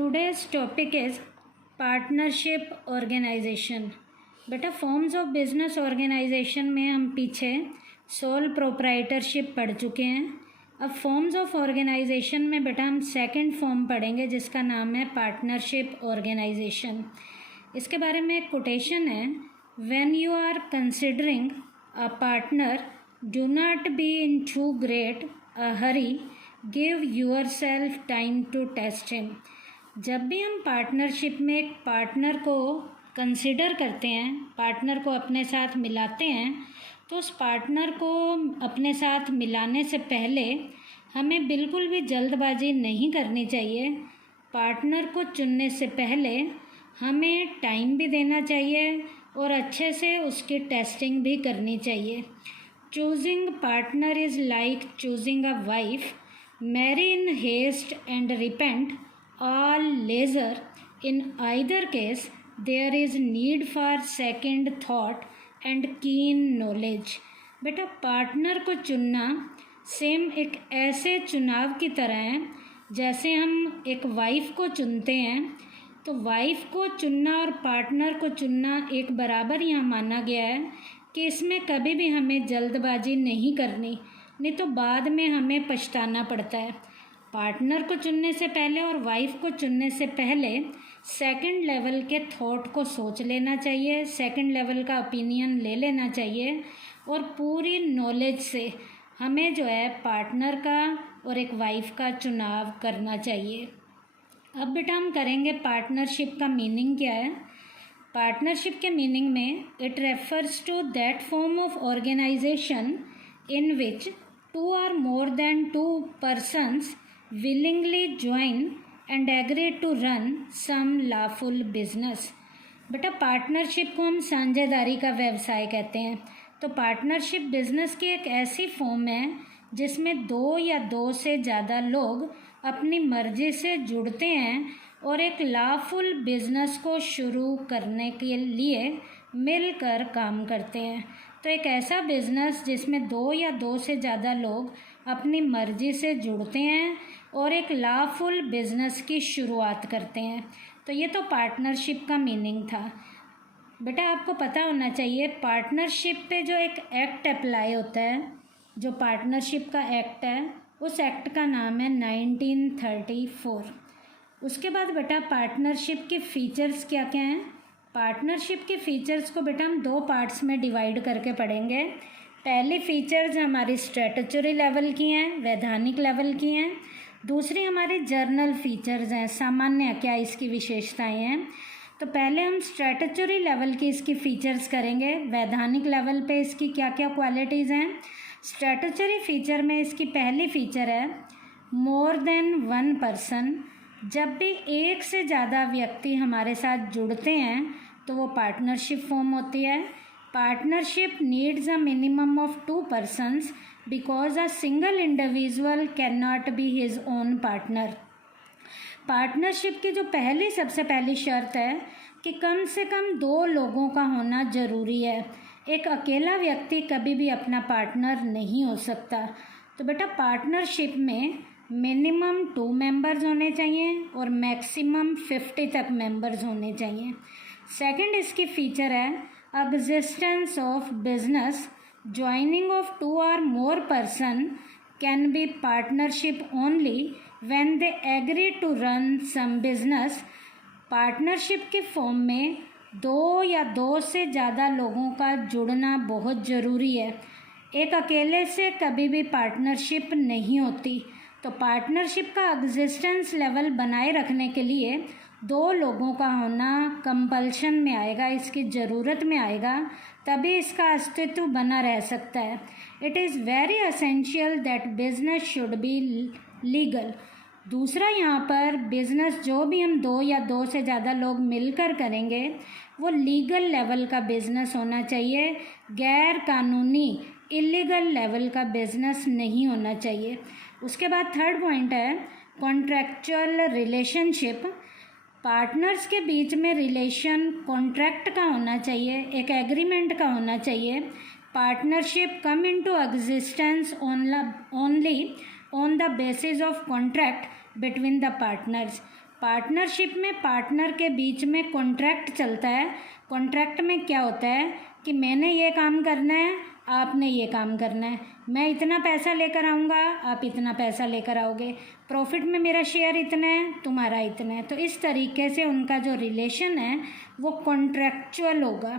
Today's topic is partnership organisation. बेटा forms of business organisation में हम पीछे सोल प्रोप्राइटरशिप पढ़ चुके हैं। अब फॉर्म्स ऑफ ऑर्गेनाइजेशन में बेटा हम सेकंड फॉर्म पढ़ेंगे जिसका नाम है पार्टनरशिप ऑर्गेनाइजेशन। इसके बारे में एक कोटेशन है, when you are considering a partner do not be in too great a hurry, give yourself time to test him. जब भी हम पार्टनरशिप में एक पार्टनर को कंसिडर करते हैं, पार्टनर को अपने साथ मिलाते हैं, तो उस पार्टनर को अपने साथ मिलाने से पहले हमें बिल्कुल भी जल्दबाजी नहीं करनी चाहिए। पार्टनर को चुनने से पहले हमें टाइम भी देना चाहिए और अच्छे से उसकी टेस्टिंग भी करनी चाहिए। Choosing partner is like choosing a wife, marry in haste and repent all leisure. In either case there is need for second thought and keen knowledge। बेटा पार्टनर को चुनना सेम एक ऐसे चुनाव की तरह है जैसे हम एक वाइफ को चुनते हैं। तो वाइफ को चुनना और पार्टनर को चुनना एक बराबर यहाँ माना गया है कि इसमें कभी भी हमें जल्दबाजी नहीं करनी, नहीं तो बाद में हमें पछताना पड़ता है। पार्टनर को चुनने से पहले और वाइफ को चुनने से पहले सेकंड लेवल के थॉट को सोच लेना चाहिए, सेकंड लेवल का ओपिनियन ले लेना चाहिए और पूरी नॉलेज से हमें जो है पार्टनर का और एक वाइफ का चुनाव करना चाहिए। अब बेटा हम करेंगे पार्टनरशिप का मीनिंग क्या है। पार्टनरशिप के मीनिंग में it refers to that form of organisation in which two or more than two persons willingly join and agree to run some lawful business। बेटा पार्टनरशिप को हम साझेदारी का व्यवसाय कहते हैं। तो पार्टनरशिप बिजनेस की एक ऐसी फॉर्म है जिसमें दो या दो से ज़्यादा लोग अपनी मर्जी से जुड़ते हैं और एक लॉफुल बिजनेस को शुरू करने के लिए मिलकर काम करते हैं। तो एक ऐसा बिजनेस जिसमें दो या दो से ज़्यादा लोग अपनी मर्जी से जुड़ते हैं और एक लॉफुल बिजनेस की शुरुआत करते हैं। तो ये तो पार्टनरशिप का मीनिंग था। बेटा आपको पता होना चाहिए पार्टनरशिप पे जो एक एक्ट अप्लाई होता है, जो पार्टनरशिप का एक्ट है, उस एक्ट का नाम है 1934। उसके बाद बेटा पार्टनरशिप के फीचर्स क्या क्या हैं। पार्टनरशिप के फीचर्स को बेटा हम दो पार्ट्स में डिवाइड करके पढ़ेंगे। पहली फीचर्स हमारी स्ट्रेटचरी लेवल की हैं, वैधानिक लेवल की हैं। दूसरी हमारी जर्नल फीचर्स हैं, सामान्य क्या इसकी विशेषताएं हैं। तो पहले हम स्ट्रेटचरी लेवल की इसकी फीचर्स करेंगे, वैधानिक लेवल पे इसकी क्या क्या क्वालिटीज़ हैं। स्ट्रेटचरी फीचर में इसकी पहली फीचर है मोर देन वन पर्सन। जब भी एक से ज़्यादा व्यक्ति हमारे साथ जुड़ते हैं तो वो पार्टनरशिप फॉर्म होती है। Partnership needs a minimum of to persons because a single individual cannot be his own partner। Partnership की जो सबसे पहली शर्त है कि कम से कम दो लोगों का होना ज़रूरी है। एक अकेला व्यक्ति कभी भी अपना पार्टनर नहीं हो सकता। तो बेटा पार्टनरशिप में मिनिमम 2 मेंबर्स होने चाहिए और मैक्सिमम 50 तक मेंबर्स होने चाहिए। सेकंड इसकी फीचर है existence of business. Joining of 2 or more person can be partnership only when they agree to run some business। Partnership के फॉर्म में दो या दो से ज़्यादा लोगों का जुड़ना बहुत ज़रूरी है। एक अकेले से कभी भी पार्टनरशिप नहीं होती। तो पार्टनरशिप का एग्जिस्टेंस लेवल बनाए रखने के लिए दो लोगों का होना कंपल्शन में आएगा, इसकी ज़रूरत में आएगा, तभी इसका अस्तित्व बना रह सकता है। It is very essential that business should be legal. दूसरा यहाँ पर बिजनेस जो भी हम दो या दो से ज़्यादा लोग मिलकर करेंगे वो लीगल लेवल का बिजनेस होना चाहिए, गैर कानूनी इलीगल लेवल का बिजनेस नहीं होना चाहिए। उसके बाद थर्ड पॉइंट है कॉन्ट्रैक्चुअल रिलेशनशिप। पार्टनर्स के बीच में रिलेशन कॉन्ट्रैक्ट का होना चाहिए, एक एग्रीमेंट का होना चाहिए। Partnership come into existence only on the basis of contract between the partners. Partnership में पार्टनर के बीच में कॉन्ट्रैक्ट चलता है। कॉन्ट्रैक्ट में क्या होता है कि मैंने ये काम करना है, आपने ये काम करना है, मैं इतना पैसा लेकर आऊँगा, आप इतना पैसा लेकर आओगे, प्रॉफिट में मेरा शेयर इतना है, तुम्हारा इतना है। तो इस तरीके से उनका जो रिलेशन है वो कॉन्ट्रैक्चुअल होगा।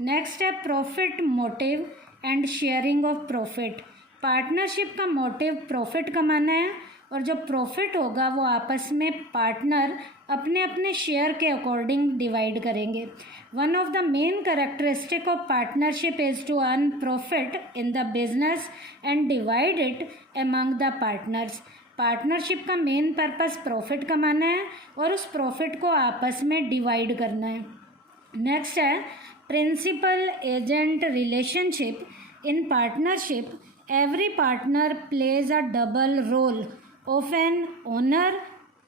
नेक्स्ट है profit motive and sharing of profit. Partnership का मोटिव प्रॉफिट कमाना है और जो प्रॉफिट होगा वो आपस में पार्टनर अपने अपने शेयर के अकॉर्डिंग डिवाइड करेंगे। One of the main characteristic of partnership is to earn profit in the business and divide it among the partners. Partnership का मेन पर्पस प्रॉफिट कमाना है और उस प्रॉफिट को आपस में डिवाइड करना है। नेक्स्ट है principal agent relationship. In partnership every partner plays a double role of an owner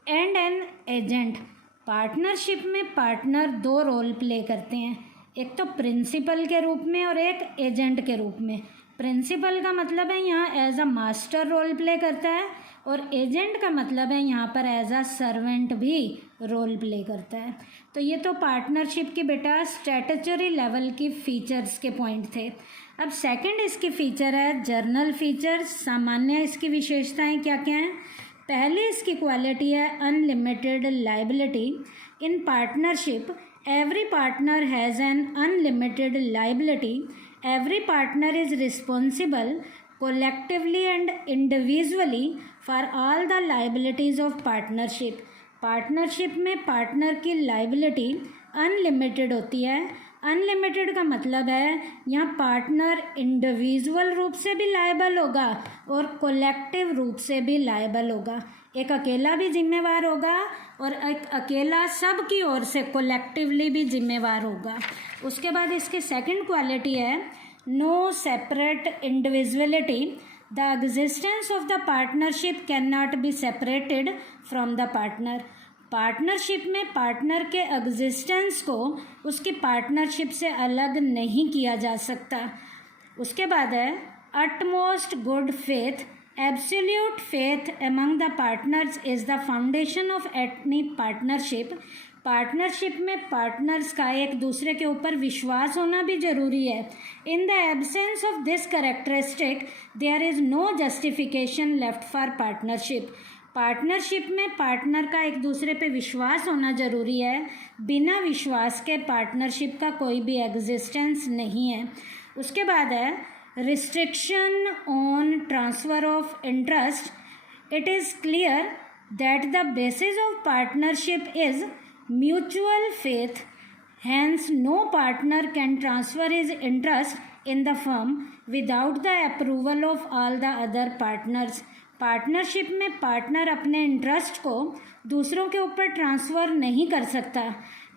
and an agent। Partnership में पार्टनर दो रोल प्ले करते हैं, एक तो प्रिंसिपल के रूप में और एक एजेंट के रूप में। प्रिंसिपल का मतलब है यहाँ as a master role play करता है और एजेंट का मतलब है यहाँ पर एज अ सर्वेंट भी रोल प्ले करता है। तो ये तो पार्टनरशिप की बेटा स्ट्रेटजरी लेवल की फीचर्स के पॉइंट थे। अब सेकंड इसकी फीचर है जर्नल फीचर्स। सामान्य इसकी विशेषताएं क्या क्या हैं। पहली इसकी क्वालिटी है unlimited liability. In partnership every partner has an unlimited liability. Every partner is responsible collectively and individually for all the liabilities of partnership। Partnership में पार्टनर की लाइबिलिटी अनलिमिटेड होती है। अनलिमिटेड का मतलब है यहाँ पार्टनर इंडिविजुअल रूप से भी लायबल होगा और कोलेक्टिव रूप से भी लायबल होगा। एक अकेला भी जिम्मेवार होगा और एक अकेला सब की ओर से कोलेक्टिवली भी जिम्मेवार होगा। उसके बाद इसकी सेकंड क्वालिटी है no separate individuality। The existence of the partnership cannot be separated from the partner। Partnership में पार्टनर के एग्जिस्टेंस को उसकी पार्टनरशिप से अलग नहीं किया जा सकता। उसके बाद है utmost good faith। Absolute faith among the partners is the foundation of any partnership। Partnership में पार्टनर्स का एक दूसरे के ऊपर विश्वास होना भी जरूरी है। In the absence of this characteristic there is no justification left for partnership. Partnership में पार्टनर का एक दूसरे पे विश्वास होना जरूरी है। बिना विश्वास के पार्टनरशिप का कोई भी एग्जिस्टेंस नहीं है। उसके बाद है restriction on transfer of interest. It is clear that the basis of partnership is mutual faith, hence no partner can transfer his interest in the firm without the approval of all the other partners। Partnership में partner अपने interest को दूसरों के ऊपर transfer नहीं कर सकता,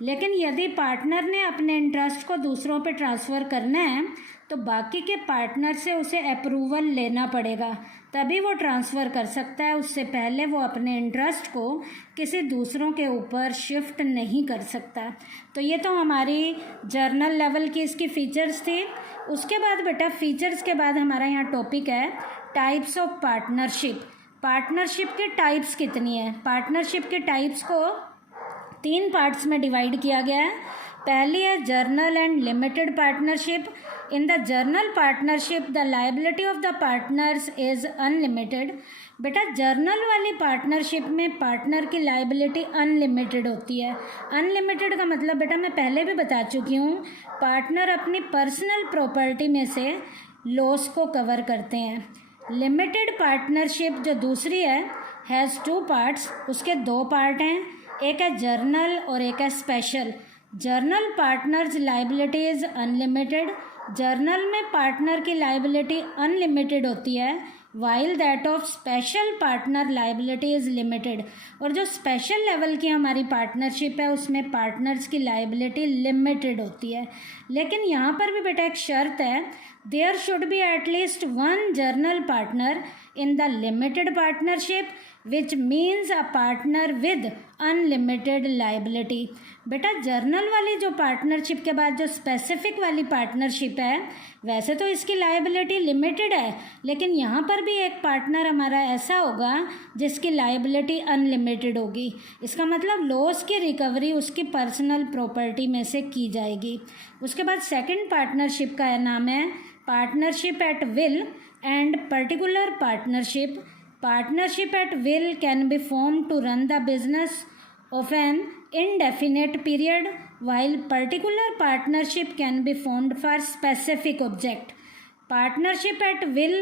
लेकिन यदि पार्टनर ने अपने इंटरेस्ट को दूसरों पे ट्रांसफ़र करना है तो बाकी के पार्टनर से उसे अप्रूवल लेना पड़ेगा, तभी वो ट्रांसफ़र कर सकता है। उससे पहले वो अपने इंटरेस्ट को किसी दूसरों के ऊपर शिफ्ट नहीं कर सकता। तो ये तो हमारी जर्नल लेवल की इसकी फ़ीचर्स थी। उसके बाद बेटा फ़ीचर्स के बाद हमारा यहाँ टॉपिक है टाइप्स ऑफ पार्टनरशिप। पार्टनरशिप के टाइप्स कितनी है। पार्टनरशिप के टाइप्स को 3 पार्ट्स में डिवाइड किया गया है। पहली है journal and limited partnership. In the journal partnership the liability of the partners is unlimited. बेटा जर्नल वाली पार्टनरशिप में पार्टनर की लायबिलिटी अनलिमिटेड होती है। अनलिमिटेड का मतलब बेटा मैं पहले भी बता चुकी हूँ, पार्टनर अपनी पर्सनल प्रॉपर्टी में से लॉस को कवर करते हैं। लिमिटेड पार्टनरशिप जो दूसरी है हैज़ 2 पार्ट्स। उसके 2 पार्ट हैं, एक है जर्नल और एक है special. Journal partners liability is unlimited. Journal में पार्टनर की लायबिलिटी अनलिमिटेड होती है, while that of special partner liability is limited. और जो स्पेशल लेवल की हमारी पार्टनरशिप है उसमें पार्टनर्स की लायबिलिटी लिमिटेड होती है। लेकिन यहाँ पर भी बेटा एक शर्त है, there should be at least one journal partner in the limited partnership, which means a partner with unlimited liability. बेटा जर्नल वाली जो पार्टनरशिप के बाद जो स्पेसिफिक वाली पार्टनरशिप है, वैसे तो इसकी लाइबिलिटी लिमिटेड है, लेकिन यहाँ पर भी एक पार्टनर हमारा ऐसा होगा जिसकी लाइबिलिटी अनलिमिटेड होगी। इसका मतलब लॉस की रिकवरी उसकी पर्सनल प्रॉपर्टी में से की जाएगी। उसके बाद सेकंड पार्टनरशिप का नाम है partnership at will and particular partnership. Partnership at will can be formed to run the business of an indefinite period, while particular partnership can be formed for specific object. Partnership at will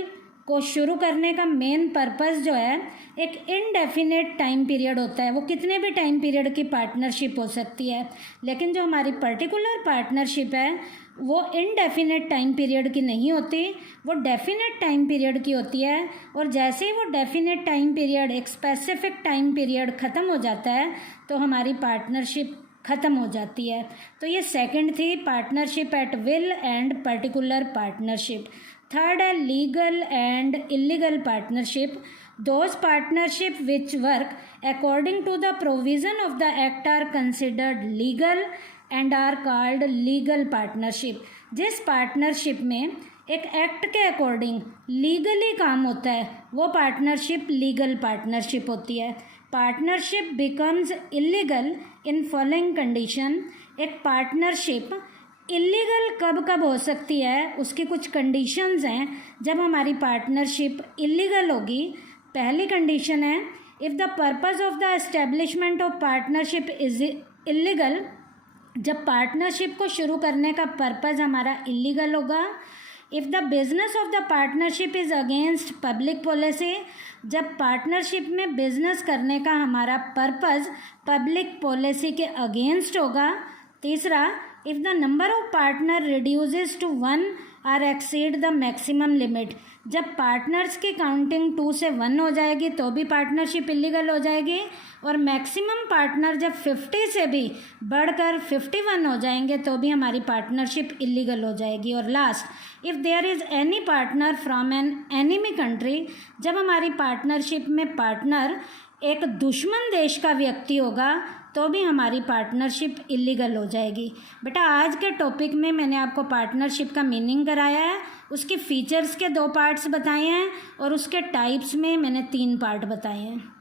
को शुरू करने का main purpose जो है एक indefinite time period होता है। वो कितने भी टाइम पीरियड की पार्टनरशिप हो सकती है, लेकिन जो हमारी पर्टिकुलर पार्टनरशिप है वो इनडेफिनेट टाइम पीरियड की नहीं होती, वो डेफिनेट टाइम पीरियड की होती है। और जैसे ही वो डेफिनेट टाइम पीरियड, एक स्पेसिफिक टाइम पीरियड ख़त्म हो जाता है तो हमारी पार्टनरशिप ख़त्म हो जाती है। तो ये सेकंड थी partnership at will and particular partnership. Third है legal and illegal partnership. Those partnership which work according to the provision of the act are considered legal and are called legal partnership. जिस partnership में एक act के according legally काम होता है वो partnership legal partnership होती है। Partnership becomes illegal in following condition. एक पार्टनरशिप इलीगल कब कब हो सकती है, उसकी कुछ कंडीशंस हैं जब हमारी पार्टनरशिप इलीगल होगी। पहली कंडीशन है if the purpose of the establishment of partnership is illegal. जब पार्टनरशिप को शुरू करने का पर्पस हमारा इलीगल होगा। If the business of the partnership is against public policy. जब पार्टनरशिप में बिजनेस करने का हमारा पर्पस पब्लिक पॉलिसी के अगेंस्ट होगा। तीसरा, if the number of partner reduces to 1 or exceed the maximum limit. जब पार्टनर्स की काउंटिंग 2 से 1 हो जाएगी तो भी पार्टनरशिप इलीगल हो जाएगी, और मैक्सिमम पार्टनर जब 50 से भी बढ़कर 51 हो जाएंगे तो भी हमारी पार्टनरशिप इलीगल हो जाएगी। और last, if there is any partner from an enemy country. जब हमारी पार्टनरशिप में पार्टनर एक दुश्मन देश का व्यक्ति होगा तो भी हमारी पार्टनरशिप इलीगल हो जाएगी। बेटा आज के टॉपिक में मैंने आपको पार्टनरशिप का मीनिंग कराया है, उसके फीचर्स के 2 पार्ट्स बताए हैं और उसके टाइप्स में मैंने 3 पार्ट बताए हैं।